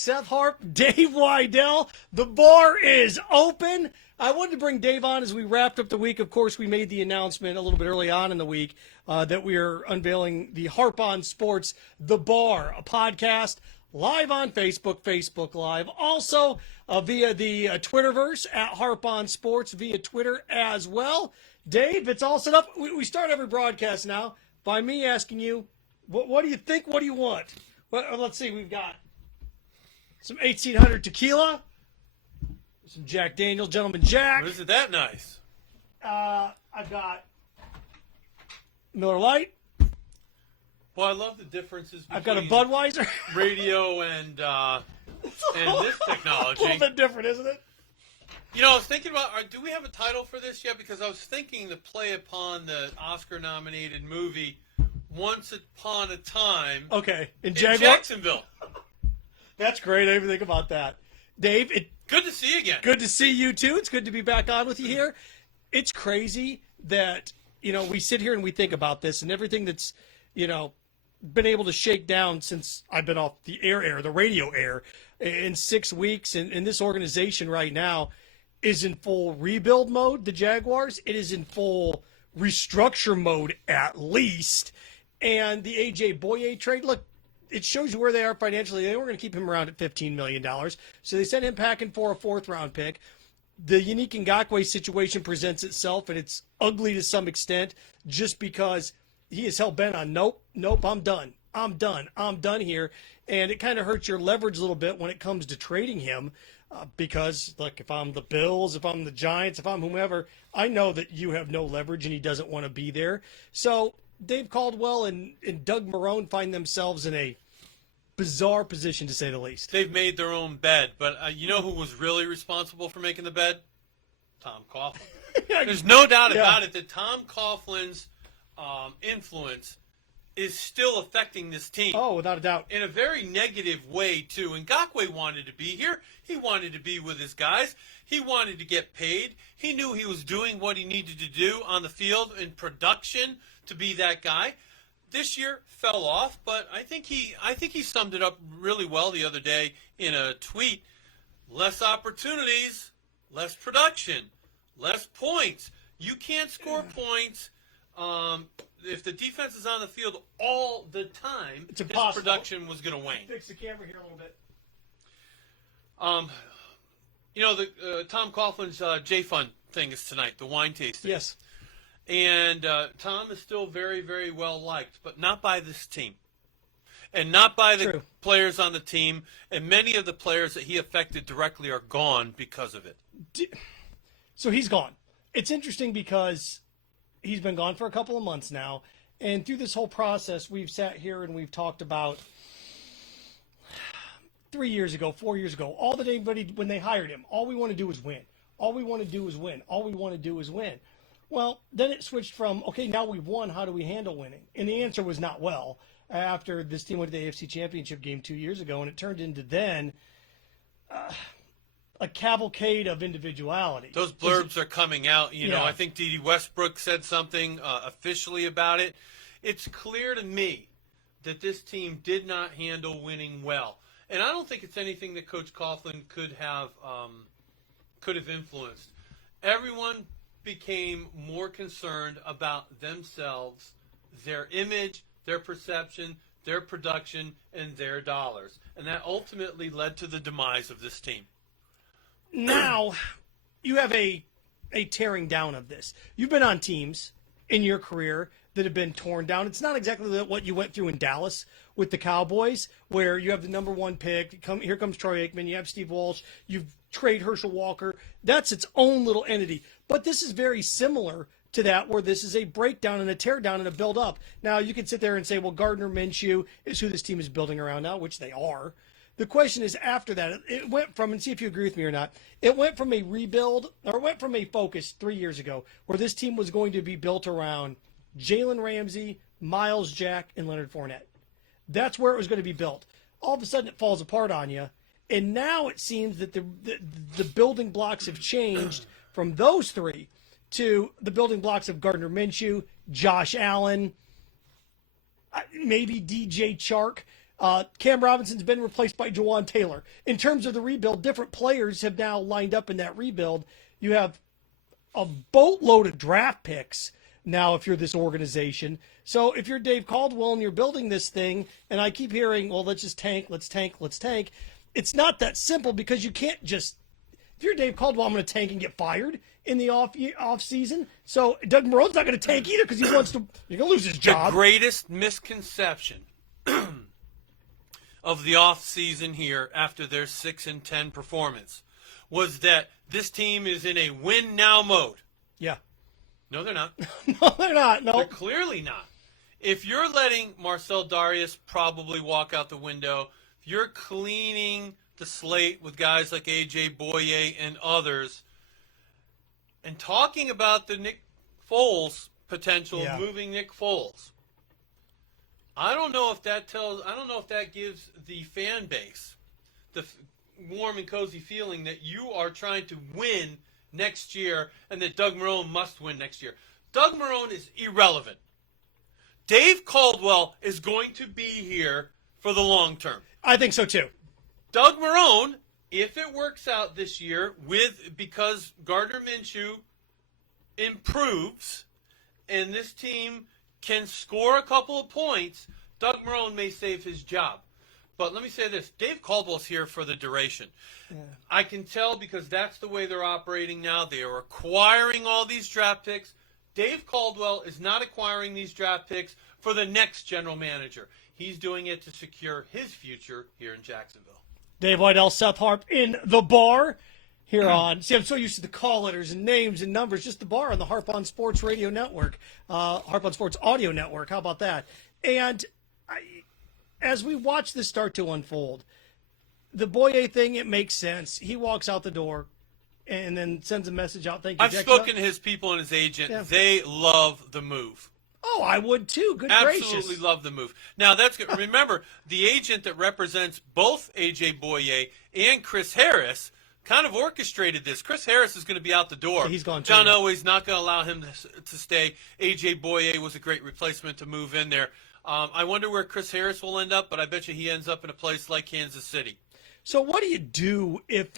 Seth Harp, Dave Widell. The bar is open. I wanted to bring Dave on as we wrapped up the week. Of course, we made the announcement a little bit early on in the week that we are unveiling the Harp on Sports, The Bar, a podcast live on Facebook, Facebook Live. Also via the Twitterverse at Harp on Sports via Twitter as well. Dave, it's all set up. We start every broadcast now by me asking you, what do you think? What do you want? Well, let's see. We've got some 1800 tequila, some Jack Daniels, Gentleman Jack. Is it that nice? I've got Miller Lite. Well, I love the differences between I've got a Budweiser. radio and this technology. A little bit different, isn't it? You know, I was thinking about, do we have a title for this yet? Because I was thinking to play upon the Oscar-nominated movie Once Upon a Time in Jacksonville. That's great. I didn't even think about that. Dave, good to see you again. Good to see you, too. It's good to be back on with you here. It's crazy that, we sit here and we think about this and everything that's, been able to shake down since I've been off the the radio air in 6 weeks. And this organization right now is in full rebuild mode, the Jaguars. It is in full restructure mode, at least. And the A.J. Bouye trade, look, it shows you where they are financially. They were going to keep him around at $15 million. So they sent him packing for a fourth-round pick. The YAnnick Ngakoue situation presents itself, and it's ugly to some extent just because he is hell-bent on, nope, I'm done here. And it kind of hurts your leverage a little bit when it comes to trading him. Because, look, if I'm the Bills, if I'm the Giants, if I'm whomever, I know that you have no leverage and he doesn't want to be there. So Dave Caldwell and Doug Marrone find themselves in a bizarre position, to say the least. They've made their own bed, but you know who was really responsible for making the bed? Tom Coughlin. There's no doubt about it that Tom Coughlin's influence is still affecting this team. Oh, without a doubt. In a very negative way, too. And Ngakoue wanted to be here. He wanted to be with his guys. He wanted to get paid. He knew he was doing what he needed to do on the field in production to be that guy. This year fell off, but I think he summed it up really well the other day in a tweet. Less opportunities, less production, less points. You can't score points if the defense is on the field all the time. It's impossible. His production was going to wane. Fix the camera here a little bit. The Tom Coughlin's J-Fun thing is tonight, the wine tasting. Yes. And Tom is still very, very well liked, but not by this team. And not by the players on the team. And many of the players that he affected directly are gone because of it. So he's gone. It's interesting because he's been gone for a couple of months now. And through this whole process, we've sat here and we've talked about 3 years ago, 4 years ago, all that anybody, when they hired him, all we want to do is win. All we want to do is win. All we want to do is win. Well, then it switched from, okay, now we've won, how do we handle winning? And the answer was not well after this team went to the AFC Championship game 2 years ago, and it turned into then a cavalcade of individuality. Those blurbs are coming out. I think Dede Westbrook said something officially about it. It's clear to me that this team did not handle winning well. And I don't think it's anything that Coach Coughlin could have influenced. Everyone became more concerned about themselves, their image, their perception, their production, and their dollars. And that ultimately led to the demise of this team. Now, you have a tearing down of this. You've been on teams in your career that have been torn down. It's not exactly what you went through in Dallas with the Cowboys, where you have the number one pick. Here comes Troy Aikman. You have Steve Walsh. You trade Herschel Walker. That's its own little entity. But this is very similar to that, where this is a breakdown and a tear down and a build up. Now, you can sit there and say, well, Gardner Minshew is who this team is building around now, which they are. The question is, after that, it went from, and see if you agree with me or not, it went from a rebuild, or it went from a focus 3 years ago, where this team was going to be built around Jalen Ramsey, Miles Jack, and Leonard Fournette. That's where it was going to be built. All of a sudden, it falls apart on you. And now it seems that the building blocks have changed from those three to the building blocks of Gardner Minshew, Josh Allen, maybe DJ Chark. Cam Robinson's been replaced by Jawan Taylor. In terms of the rebuild, different players have now lined up in that rebuild. You have a boatload of draft picks now if you're this organization. So if you're Dave Caldwell and you're building this thing, and I keep hearing, well, let's just tank, let's tank, let's tank. It's not that simple because you can't just, if you're Dave Caldwell, I'm going to tank and get fired in the off season. So Doug Marone's not going to tank either because he wants to, you're going to lose his job. The greatest misconception of the off season here after their 6-10 performance was that this team is in a win now mode. Yeah. No, they're not. No, they're not. No. They're clearly not. If you're letting Marcel Darius probably walk out the window, if you're cleaning the slate with guys like A.J. Bouye and others, and talking about the Nick Foles potential of moving Nick Foles, I don't know if that gives the fan base the warm and cozy feeling that you are trying to win next year and that Doug Marrone must win next year. Doug Marrone is irrelevant. Dave Caldwell is going to be here for the long term. I think so too. Doug Marrone, if it works out this year because Gardner Minshew improves and this team can score a couple of points, Doug Marrone may save his job. But let me say this, Dave Caldwell's here for the duration. Yeah. I can tell because that's the way they're operating now. They are acquiring all these draft picks. Dave Caldwell is not acquiring these draft picks for the next general manager. He's doing it to secure his future here in Jacksonville. Dave Widell, Seth Harp in the bar here on. See, I'm so used to the call letters and names and numbers. Just the bar on the Harp on Sports Radio Network, Harp on Sports Audio Network. How about that? And as we watch this start to unfold, the Bouye thing, it makes sense. He walks out the door and then sends a message out. Thank you, I've spoken to his people and his agent. Yeah. They love the move. Oh, I would too. Good Absolutely gracious. Love the move. Now, that's good. Remember, the agent that represents both A.J. Bouye and Chris Harris kind of orchestrated this. Chris Harris is going to be out the door. He's gone. John Elway's not going to allow him to stay. A.J. Bouye was a great replacement to move in there. I wonder where Chris Harris will end up, but I bet you he ends up in a place like Kansas City. So what do you do if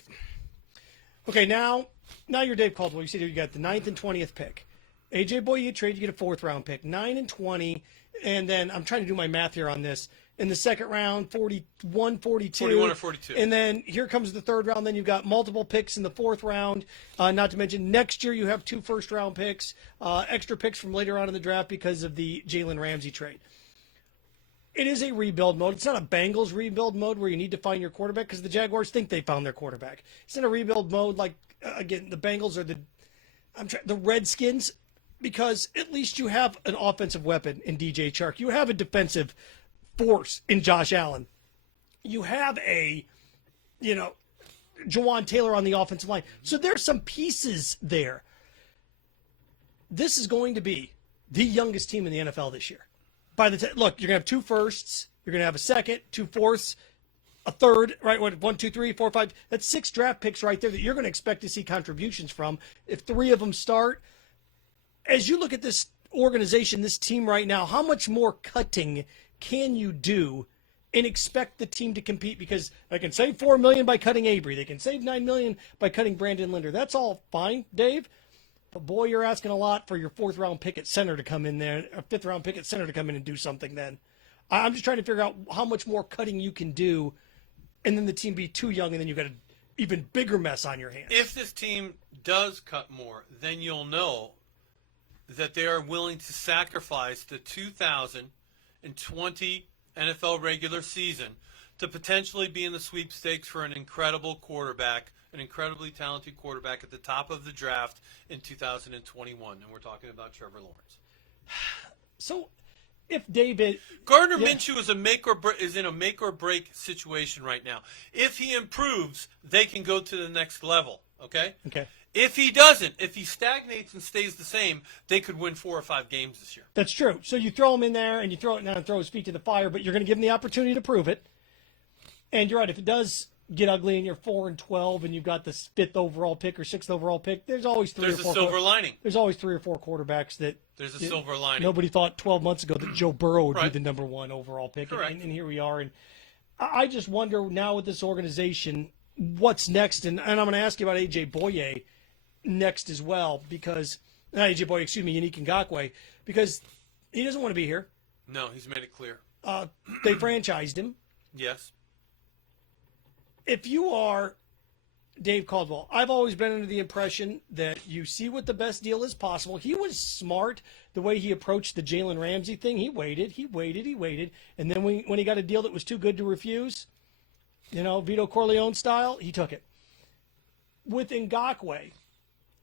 – okay, now you're Dave Caldwell. You see you got the 9th and 20th pick. A.J. Bouye trade, you get a 4th-round pick. 9 and 20, and then I'm trying to do my math here on this. In the second round, 41, 42. 41 or 42. And then here comes the 3rd round. Then you've got multiple picks in the 4th round. Not to mention next year you have 2 first-round picks, extra picks from later on in the draft because of the Jalen Ramsey trade. It is a rebuild mode. It's not a Bengals rebuild mode where you need to find your quarterback because the Jaguars think they found their quarterback. It's in a rebuild mode like, again, the Bengals are the Redskins because at least you have an offensive weapon in DJ Chark. You have a defensive force in Josh Allen. You have Jawan Taylor on the offensive line. So there's some pieces there. This is going to be the youngest team in the NFL this year. Look, you're going to have 2 firsts, you're going to have a 2nd, 2 fourths, a 3rd, right? 1, 2, 3, 4, 5. That's 6 draft picks right there that you're going to expect to see contributions from. If 3 of them start, as you look at this organization, this team right now, how much more cutting can you do and expect the team to compete? Because they can save $4 million by cutting Avery. They can save $9 million by cutting Brandon Linder. That's all fine, Dave. But boy, you're asking a lot for your 4th-round pick at center to come in there, a 5th-round pick at center to come in and do something then. I'm just trying to figure out how much more cutting you can do, and then the team be too young, and then you've got an even bigger mess on your hands. If this team does cut more, then you'll know that they are willing to sacrifice the 2020 NFL regular season to potentially be in the sweepstakes for an incredible quarterback, an incredibly talented quarterback at the top of the draft in 2021, and we're talking about Trevor Lawrence. So, if David Gardner Minshew is in a make or break situation right now. If he improves, they can go to the next level. Okay. Okay. If he doesn't, if he stagnates and stays the same, they could win 4 or 5 games this year. That's true. So you throw him in there and you throw it down and throw his feet to the fire, but you're going to give him the opportunity to prove it. And you're right. If it does get ugly and you're 4-12 and you've got the 5th overall pick or 6th overall pick, there's always There's a silver lining. There's always 3 or 4 quarterbacks that There's a silver lining. nobody thought 12 months ago that Joe Burrow would Right. be the number 1 overall pick, Correct. and here we are. And I just wonder now with this organization what's next, and I'm going to ask you about Bouye next as well, because not Bouye, Yannick Ngakoue, because he doesn't want to be here. No, he's made it clear. They franchised him. Yes. If you are Dave Caldwell, I've always been under the impression that you see what the best deal is possible. He was smart the way he approached the Jalen Ramsey thing. He waited. And then when he got a deal that was too good to refuse, Vito Corleone style, he took it. With Ngakoue,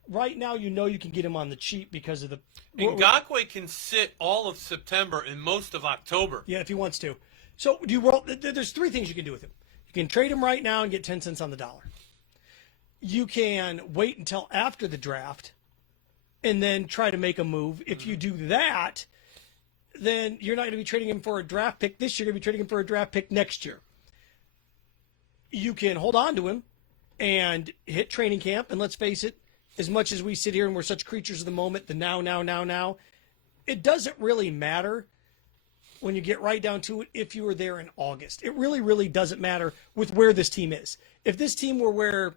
right now you can get him on the cheap because of the... Ngakoue can sit all of September and most of October. Yeah, if he wants to. So there's 3 things you can do with him. You can trade him right now and get 10 cents on the dollar. You can wait until after the draft and then try to make a move. If you do that, then you're not going to be trading him for a draft pick this year. You're going to be trading him for a draft pick next year. You can hold on to him and hit training camp. And let's face it, as much as we sit here and we're such creatures of the moment, the now, it doesn't really matter when you get right down to it if you were there in August. It really, really doesn't matter with where this team is. If this team were where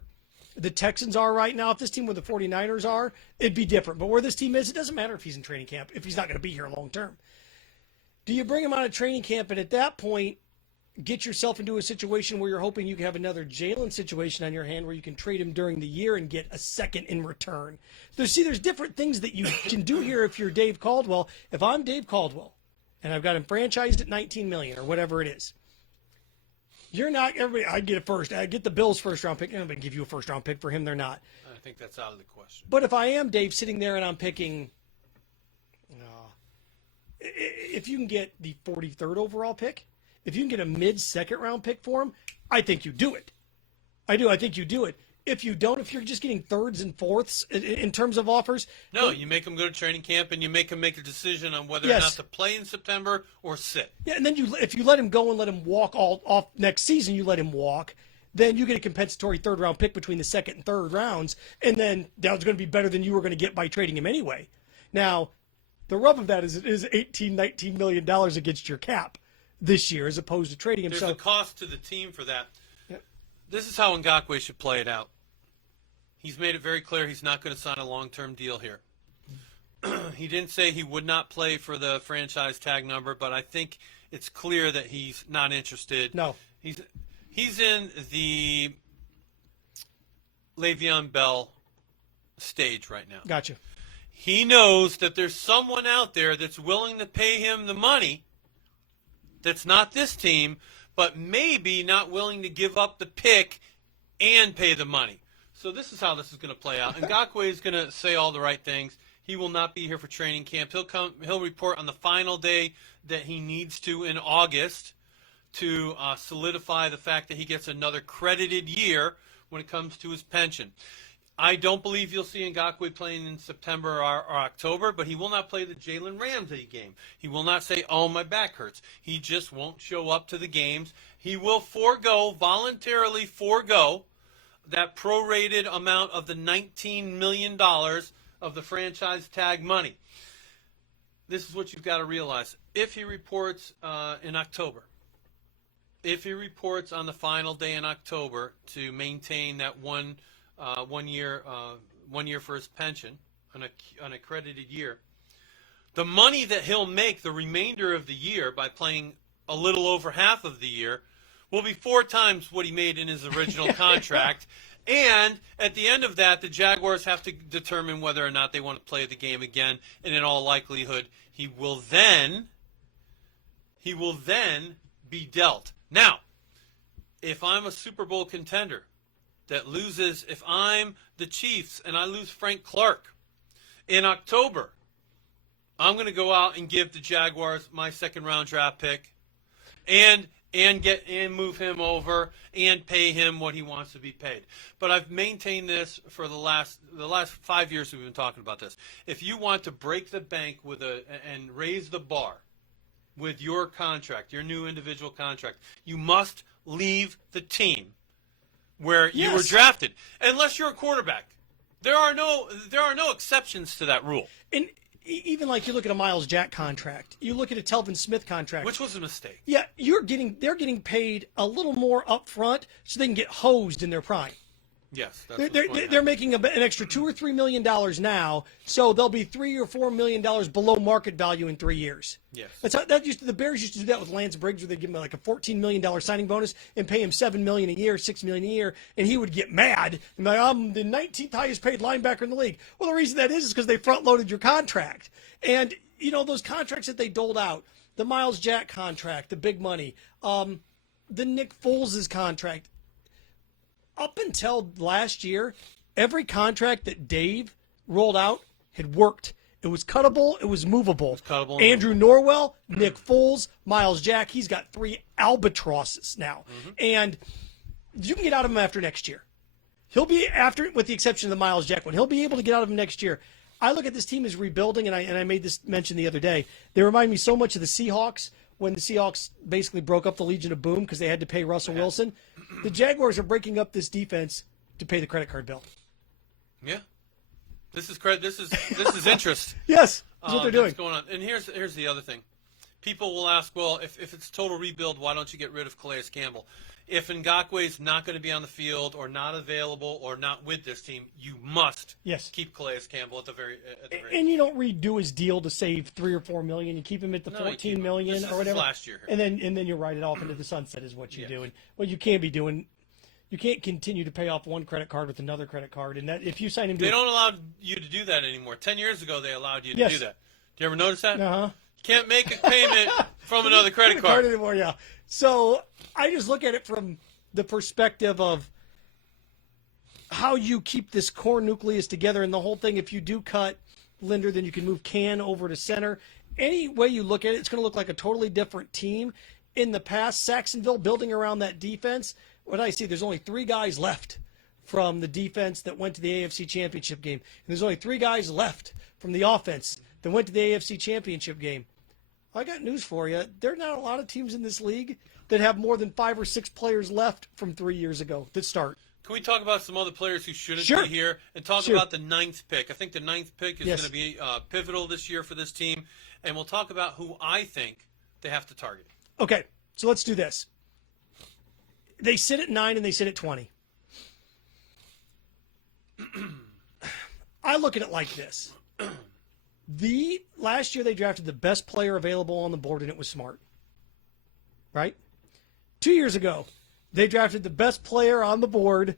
the Texans are right now, if this team where the 49ers are, it'd be different. But where this team is, it doesn't matter if he's in training camp, if he's not going to be here long term. Do you bring him out of training camp and at that point get yourself into a situation where you're hoping you can have another Jalen situation on your hand where you can trade him during the year and get a second in return? There's different things that you can do here if you're Dave Caldwell. If I'm Dave Caldwell and I've got him franchised at $19 million or whatever it is, you're not everybody. I get a first. I get the Bills' first-round pick. I'm going to give you a first-round pick. For him, they're not. I think that's out of the question. But if I am Dave sitting there and I'm picking, if you can get the 43rd overall pick, if you can get a mid-second round pick for him, I think you do it. I do. I think you do it. If you don't, if you're just getting thirds and fourths in terms of offers. No, you make them go to training camp and you make them make a decision on whether or not to play in September or sit. Yeah, and then if you let him go and let him walk all off next season, you let him walk, then you get a compensatory 3rd-round pick between the 2nd and 3rd rounds, and then that was going to be better than you were going to get by trading him anyway. Now, the rub of that is it is $19 million against your cap this year as opposed to trading him. There's a cost to the team for that. Yeah. This is how Ngakoue should play it out. He's made it very clear he's not going to sign a long-term deal here. He didn't say he would not play for the franchise tag number, but I think it's clear that he's not interested. No. He's in the Le'Veon Bell stage right now. Gotcha. He knows that there's someone out there that's willing to pay him the money that's not this team, but maybe not willing to give up the pick and pay the money. So this is how this is going to play out. Ngakoue is going to say all the right things. He will not be here for training camp. He'll report on the final day that he needs to in August to solidify the fact that he gets another credited year when it comes to his pension. I don't believe you'll see Ngakoue playing in September or October, but he will not play the Jalen Ramsey game. He will not say, "Oh, my back hurts." He just won't show up to the games. He will voluntarily forego that prorated amount of the $19 million of the franchise tag money. This is what you've got to realize. If he reports in October, if he reports on the final day in October to maintain that one year for his pension on a credited year, the money that he'll make the remainder of the year by playing a little over half of the year will be 4 times what he made in his original contract. And at the end of that, the Jaguars have to determine whether or not they want to play the game again. And in all likelihood, he will then be dealt. Now, if I'm a Super Bowl contender that loses, if I'm the Chiefs and I lose Frank Clark in October, I'm going to go out and give the Jaguars my 2nd-round draft pick and move him over and pay him what he wants to be paid. But I've maintained this for the last 5 years we've been talking about this. If you want to break the bank and raise the bar with your contract, your new individual contract, you must leave the team where you were Yes. drafted, unless you're a quarterback. There are no exceptions to that rule, And even like you look at a Miles Jack contract, you look at a Telvin Smith contract. which was a mistake. Yeah, they're getting paid a little more up front so they can get hosed in their prime. Yes, that's They're making an extra $2 or $3 million now, so they'll be $3 or $4 million below market value in 3 years. Yes. The Bears used to do that with Lance Briggs, where they give him like a $14 million signing bonus and pay him $7 million a year, $6 million a year, and he would get mad and be like, I'm the 19th highest paid linebacker in the league. Well, the reason that is because they front loaded your contract, and those contracts that they doled out, the Miles Jack contract, the big money, the Nick Foles' contract. Up until last year, every contract that Dave rolled out had worked. It was cuttable. It was movable. cuttable and Andrew Norwell, Nick Foles, Miles Jack. He's got 3 albatrosses now. And you can get out of him after next year. He'll be after, with the exception of the Miles Jack one, he'll be able to get out of him next year. I look at this team as rebuilding, and I made this mention the other day. They remind me so much of the Seahawks when the Seahawks basically broke up the Legion of Boom because they had to pay Russell Wilson. The Jaguars are breaking up this defense to pay the credit card bill. Yeah. This is interest. Yes, that's what they're doing. That's going on. And here's the other thing. People will ask, well, if it's total rebuild, why don't you get rid of Calais Campbell? If Ngakoue is not going to be on the field or not available or not with this team, you must keep Calais Campbell at the very And you don't redo his deal to save $3 or $4 million. You keep him at the $14 million this or whatever. Last year, and then you write it off into the sunset is what you do. And what you can't be doing, you can't continue to pay off one credit card with another credit card. And that if you sign him, they don't allow you to do that anymore. 10 years ago, they allowed you to do that. Do you ever notice that? Uh-huh. Can't make a payment from another credit card anymore. Yeah. So I just look at it from the perspective of how you keep this core nucleus together, and the whole thing. If you do cut Linder, then you can move Can over to center. Any way you look at it, it's going to look like a totally different team. In the past, Saxonville building around that defense. What I see, there's only 3 guys left from the defense that went to the AFC Championship game, and there's only 3 guys left from the offense that went to the AFC Championship game. I got news for you. There are not a lot of teams in this league that have more than 5 or 6 players left from 3 years ago that start. Can we talk about some other players who shouldn't be here and talk about the 9th pick? I think the 9th pick is going to be pivotal this year for this team, and we'll talk about who I think they have to target. Okay, so let's do this. They sit at 9 and they sit at 20. I look at it like this. Last year they drafted the best player available on the board, and it was Smart. Right? 2 years ago, they drafted the best player on the board,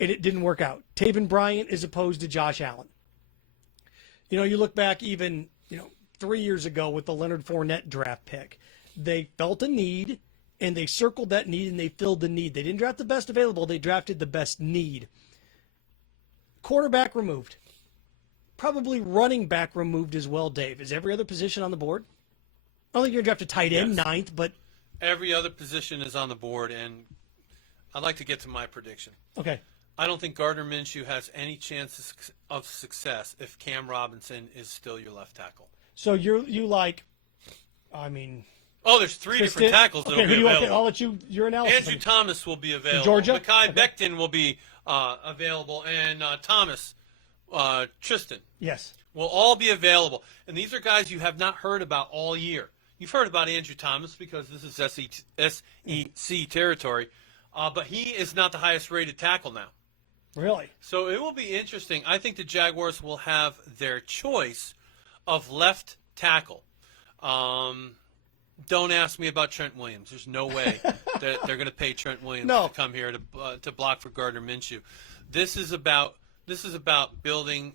and it didn't work out. Taven Bryant as opposed to Josh Allen. You look back even, 3 years ago with the Leonard Fournette draft pick. They felt a need, and they circled that need, and they filled the need. They didn't draft the best available. They drafted the best need. Quarterback removed. Probably running back removed as well, Dave. Is every other position on the board? I don't think you're going to draft a tight end 9th, but every other position is on the board, and I'd like to get to my prediction. Okay. I don't think Gardner Minshew has any chance of success if Cam Robinson is still your left tackle. So there's 3 different tackles that will be available. Okay, I'll let your analysis. Andrew Thomas will be available. Georgia? Mekhi Becton will be available, and Tristan. Yes. Will all be available. And these are guys you have not heard about all year. You've heard about Andrew Thomas because this is SEC territory, but he is not the highest-rated tackle now. Really? So it will be interesting. I think the Jaguars will have their choice of left tackle. Don't ask me about Trent Williams. There's no way that they're going to pay Trent Williams to come here to block for Gardner Minshew. This is about building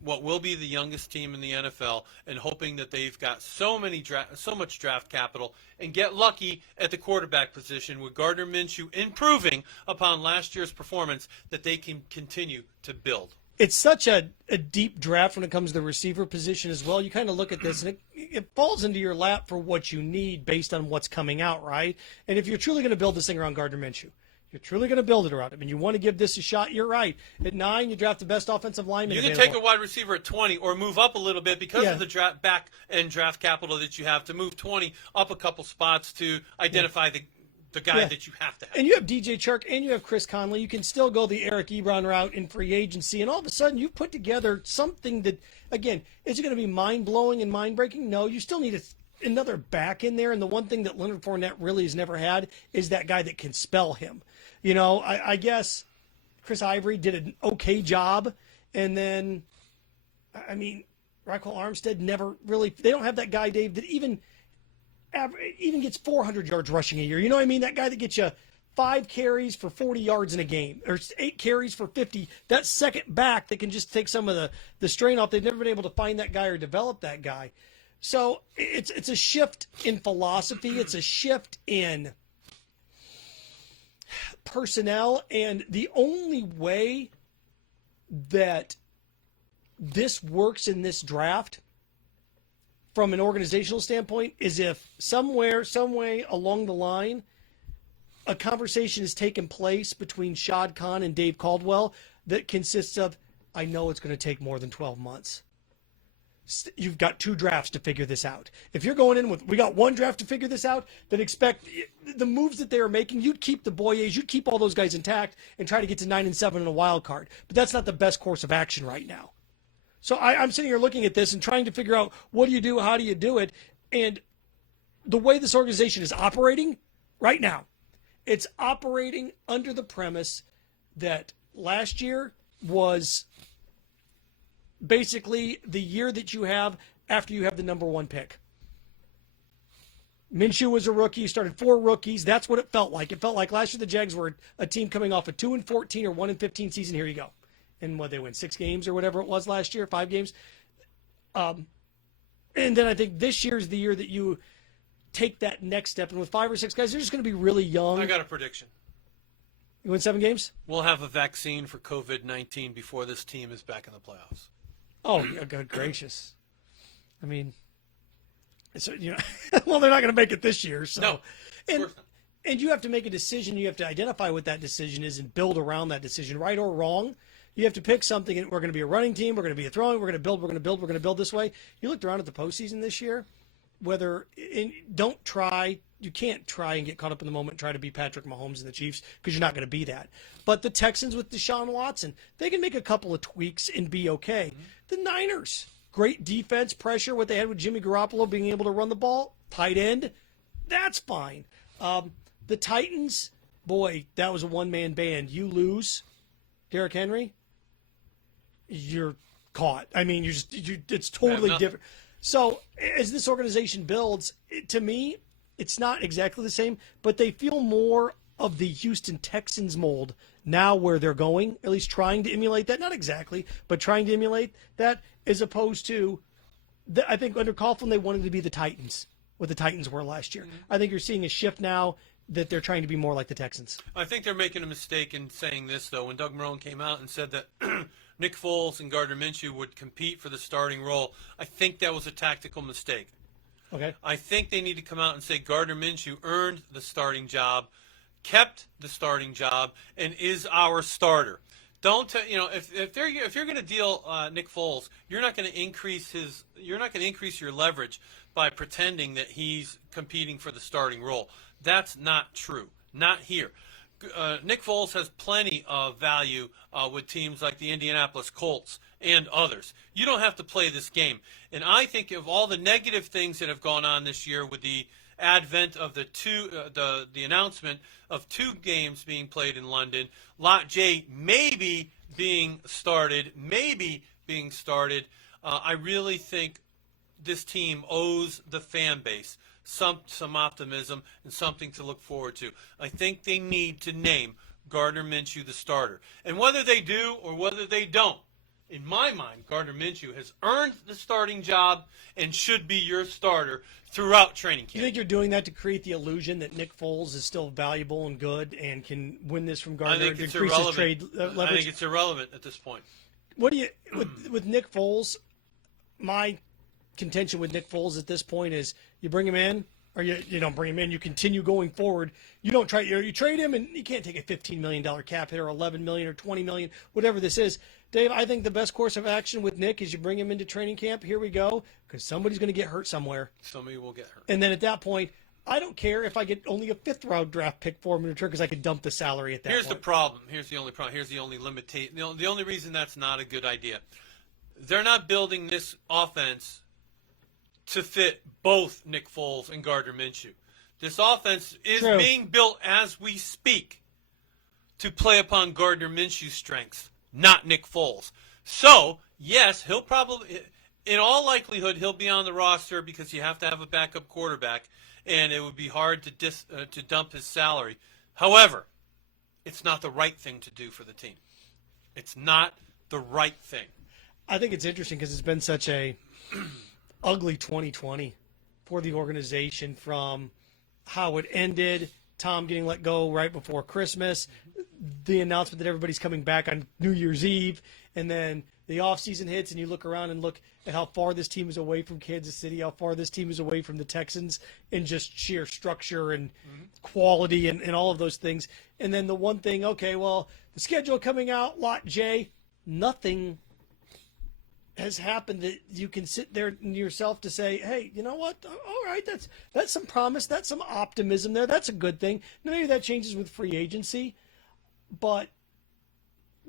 what will be the youngest team in the NFL and hoping that they've got so much draft capital and get lucky at the quarterback position with Gardner Minshew improving upon last year's performance that they can continue to build. It's such a deep draft when it comes to the receiver position as well. You kind of look at this, and it falls into your lap for what you need based on what's coming out, right? And if you're truly going to build this thing around Gardner Minshew, you're truly going to build it around him, and you want to give this a shot, you're right. At 9, you draft the best offensive lineman You can available. take a wide receiver at 20 or move up a little bit because of the draft capital that you have to move 20 up a couple spots to identify the guy that you have to have. And you have DJ Chark and you have Chris Conley. You can still go the Eric Ebron route in free agency, and all of a sudden you've put together something that, again, is it going to be mind-blowing and mind-breaking? No, you still need another back in there, and the one thing that Leonard Fournette really has never had is that guy that can spell him. You know, I guess Chris Ivory did an okay job, and then, I mean, Raquel Armstead never really – they don't have that guy, Dave, that even gets 400 yards rushing a year. You know what I mean? That guy that gets you 5 carries for 40 yards in a game, or 8 carries for 50. That second back that can just take some of the strain off. They've never been able to find that guy or develop that guy. So it's a shift in philosophy. It's a shift in personnel. And the only way that this works in this draft from an organizational standpoint is if somewhere, some way along the line, a conversation has taken place between Shad Khan and Dave Caldwell that consists of, I know it's going to take more than 12 months. You've got 2 drafts to figure this out. If you're going in with, we got 1 draft to figure this out, then expect the moves that they are making, you'd keep the Bouye's, you'd keep all those guys intact and try to get to 9-7 in a wild card. But that's not the best course of action right now. So I'm sitting here looking at this and trying to figure out, what do you do, how do you do it? And the way this organization is operating right now, it's operating under the premise that last year was basically the year that you have after you have the number 1 pick. Minshew was a rookie. You started 4 rookies. That's what it felt like. It felt like last year the Jags were a team coming off a 2-14 or 1-15 season. Here you go. And what, they win 6 games or whatever it was last year, 5 games. And then I think this year is the year that you take that next step. And with 5 or 6 guys, they're just going to be really young. I got a prediction. You win 7 games? We'll have a vaccine for COVID-19 before this team is back in the playoffs. Oh, good gracious. I mean, so, you know, well, they're not going to make it this year. So. No, and you have to make a decision. You have to identify what that decision is and build around that decision, right or wrong. You have to pick something, and we're going to be a running team, we're going to be a throwing, we're going to build this way. You looked around at the postseason this year, you can't try and get caught up in the moment and try to be Patrick Mahomes and the Chiefs, because you're not going to be that. But the Texans with Deshaun Watson, they can make a couple of tweaks and be okay. Mm-hmm. The Niners, great defense, pressure, what they had with Jimmy Garoppolo being able to run the ball, tight end, that's fine. The Titans, boy, that was a one-man band. You lose Derrick Henry, you're caught. I mean, it's totally different. So as this organization builds, to me, it's not exactly the same, but they feel more of the Houston Texans mold now where they're going, at least trying to emulate that. Not exactly, but trying to emulate that, as opposed to, I think under Coughlin, they wanted to be the Titans, what the Titans were last year. Mm-hmm. I think you're seeing a shift now that they're trying to be more like the Texans. I think they're making a mistake in saying this, though. When Doug Marrone came out and said that Nick Foles and Gardner Minshew would compete for the starting role, I think that was a tactical mistake. Okay. I think they need to come out and say Gardner Minshew earned the starting job, kept the starting job, and is our starter. Don't if you're going to deal Nick Foles, you're not going to increase your leverage by pretending that he's competing for the starting role. That's not true. Not here. Nick Foles has plenty of value with teams like the Indianapolis Colts and others. You don't have to play this game. And I think of all the negative things that have gone on this year with the advent of the announcement of 2 games being played in London, Lot J maybe being started, I really think this team owes the fan base some optimism and something to look forward to. I think they need to name Gardner Minshew the starter. And whether they do or whether they don't, in my mind, Gardner Minshew has earned the starting job and should be your starter throughout training camp. You think you're doing that to create the illusion that Nick Foles is still valuable and good and can win this from Gardner? I think it's irrelevant. I think it's irrelevant at this point. What do you with Nick Foles? My contention with Nick Foles at this point is you bring him in, or you don't bring him in. You continue going forward. You don't try. You trade him, and you can't take a $15 million cap hit or $11 million or $20 million, whatever this is. Dave, I think the best course of action with Nick is you bring him into training camp. Here we go, because somebody's going to get hurt somewhere. Somebody will get hurt. And then at that point, I don't care if I get only a 5th-round draft pick for him in return because I can dump the salary at that Here's point. the problem. Here's the only problem. Here's the only limitation. The only reason that's not a good idea. They're not building this offense to fit both Nick Foles and Gardner Minshew. This offense is True. being built as we speak to play upon Gardner Minshew's strengths, not Nick Foles. So, yes, he'll probably, in all likelihood, he'll be on the roster because you have to have a backup quarterback, and it would be hard to dump his salary. However, it's not the right thing to do for the team. It's not the right thing. I think it's interesting because it's been such a ugly 2020 for the organization, from how it ended, Tom getting let go right before Christmas, the announcement that everybody's coming back on New Year's Eve, and then the offseason hits and you look around and look at how far this team is away from Kansas City, how far this team is away from the Texans in just sheer structure and quality and all of those things. And then the one thing, okay, well, the schedule coming out, Lot J, nothing has happened that you can sit there yourself to say, hey, you know what? All right, that's some promise, that's some optimism there. That's a good thing. Now, maybe that changes with free agency, but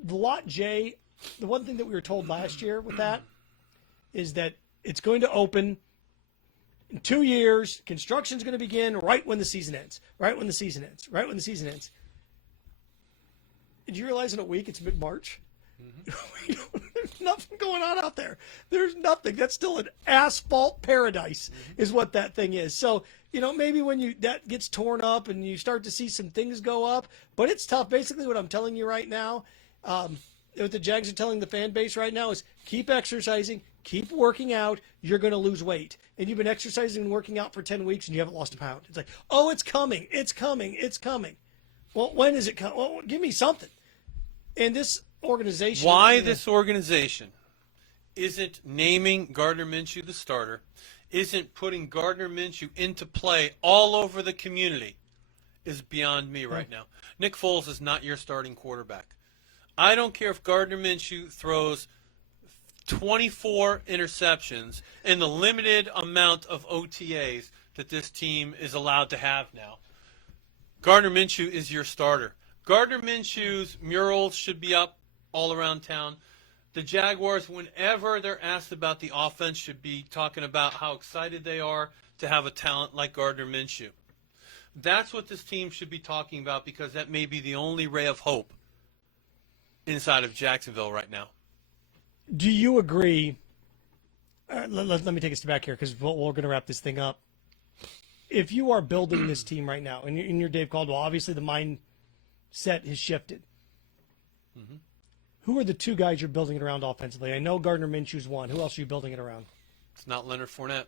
the Lot J, the one thing that we were told last year with that is that it's going to open in 2 years. Construction's going to begin right when the season ends. Right when the season ends. Right when the season ends. Did you realize in a week it's mid-March? There's nothing going on out there. There's nothing. That's still an asphalt paradise is what that thing is. So, maybe when that gets torn up and you start to see some things go up, but it's tough. Basically what I'm telling you right now, what the Jags are telling the fan base right now is keep exercising, keep working out, you're going to lose weight. And you've been exercising and working out for 10 weeks and you haven't lost a pound. It's like, oh, it's coming, it's coming, it's coming. Well, when is it coming? Well, give me something. And this organization. Why this organization isn't naming Gardner Minshew the starter, isn't putting Gardner Minshew into play all over the community, is beyond me right now. Nick Foles is not your starting quarterback. I don't care if Gardner Minshew throws 24 interceptions in the limited amount of OTAs that this team is allowed to have now. Gardner Minshew is your starter. Gardner Minshew's murals should be up all around town. The Jaguars, whenever they're asked about the offense, should be talking about how excited they are to have a talent like Gardner Minshew. That's what this team should be talking about, because that may be the only ray of hope inside of Jacksonville right now. Do you agree? Let me take a step back here because we're going to wrap this thing up. If you are building this team right now, and you're Dave Caldwell, obviously the mindset has shifted. Mm-hmm. Who are the two guys you're building it around offensively? I know Gardner Minshew's one. Who else are you building it around? It's not Leonard Fournette.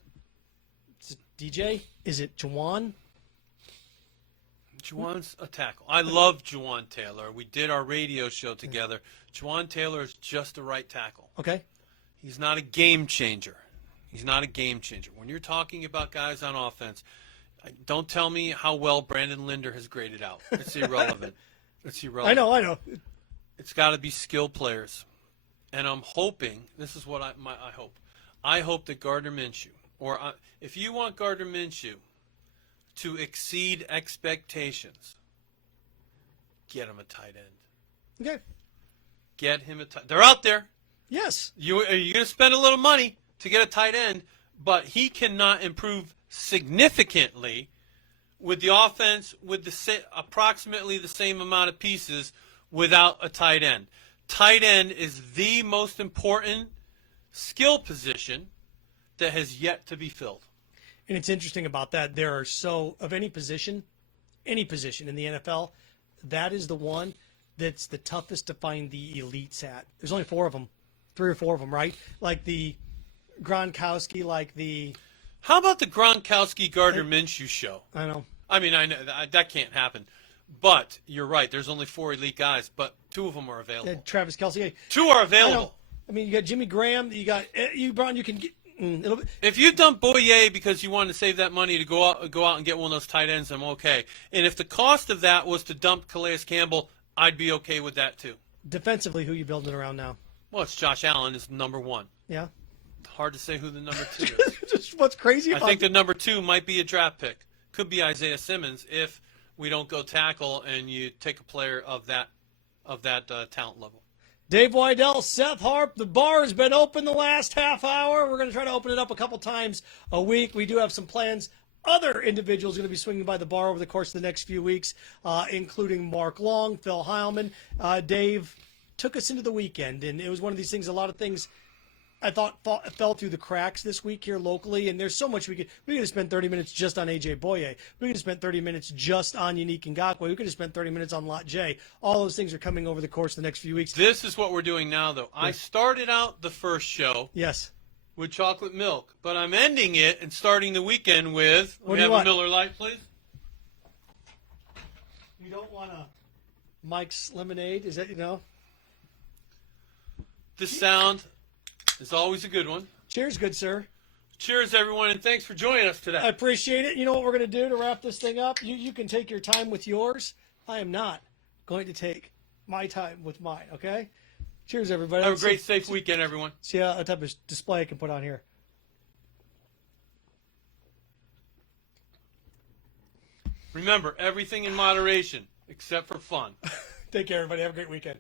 Is it DJ? Is it Juwan? Juwan's a tackle. I love Juwan Taylor. We did our radio show together. Juwan Taylor is just the right tackle. Okay. He's not a game changer. He's not a game changer. When you're talking about guys on offense, don't tell me how well Brandon Linder has graded out. It's irrelevant. It's irrelevant. I know. It's got to be skill players. And I'm hoping, this is what I hope. I hope that Gardner Minshew, if you want Gardner Minshew to exceed expectations, get him a tight end. Okay. Get him a tight end. They're out there. Yes. You're going to spend a little money to get a tight end, but he cannot improve significantly with the offense with approximately the same amount of pieces without a tight end. Tight end is the most important skill position that has yet to be filled. And it's interesting about that. There are of any position in the NFL, that is the one that's the toughest to find the elites at. There's only 4 of them, 3 or 4 of them, right? Like the Gronkowski, like the... How about the Gronkowski-Gardner Minshew show? I know. I mean, I know that can't happen. But you're right. There's only 4 elite guys, but 2 of them are available. Travis Kelce. 2 are available. I mean, you got Jimmy Graham. You got Ebron. You can get... If you dump Bouye because you wanted to save that money to go out and get one of those tight ends, I'm okay. And if the cost of that was to dump Calais Campbell, I'd be okay with that too. Defensively, who are you building around now? Well, it's Josh Allen is number 1. Yeah. Hard to say who the number 2 is. Just what's crazy about I think the number 2 might be a draft pick. could be Isaiah Simmons if we don't go tackle and you take a player of that talent level. Dave Widell, Seth Harp, the bar has been open the last half hour. We're going to try to open it up a couple times a week. We do have some plans. Other individuals going to be swinging by the bar over the course of the next few weeks, including Mark Long, Phil Heilman. Dave took us into the weekend, and it was one of these things, a lot of things I thought fell through the cracks this week here locally, and there's so much we could have spent 30 minutes just on A.J. Bouye. We could have spent 30 minutes just on YAnnick Ngakoue. We could have spent 30 minutes on Lot J. All those things are coming over the course of the next few weeks. This is what we're doing now, though. I started out the first show with chocolate milk, but I'm ending it and starting the weekend with, What we do you have want? a Miller Lite, please? You don't want a Mike's Lemonade? Is that, This sound is always a good one. Cheers, good sir. Cheers, everyone, and thanks for joining us today. I appreciate it. You know what we're going to do to wrap this thing up? You can take your time with yours. I am not going to take my time with mine, okay? Cheers, everybody. Have a great, safe weekend, everyone. See what type of display I can put on here. Remember, everything in moderation except for fun. Take care, everybody. Have a great weekend.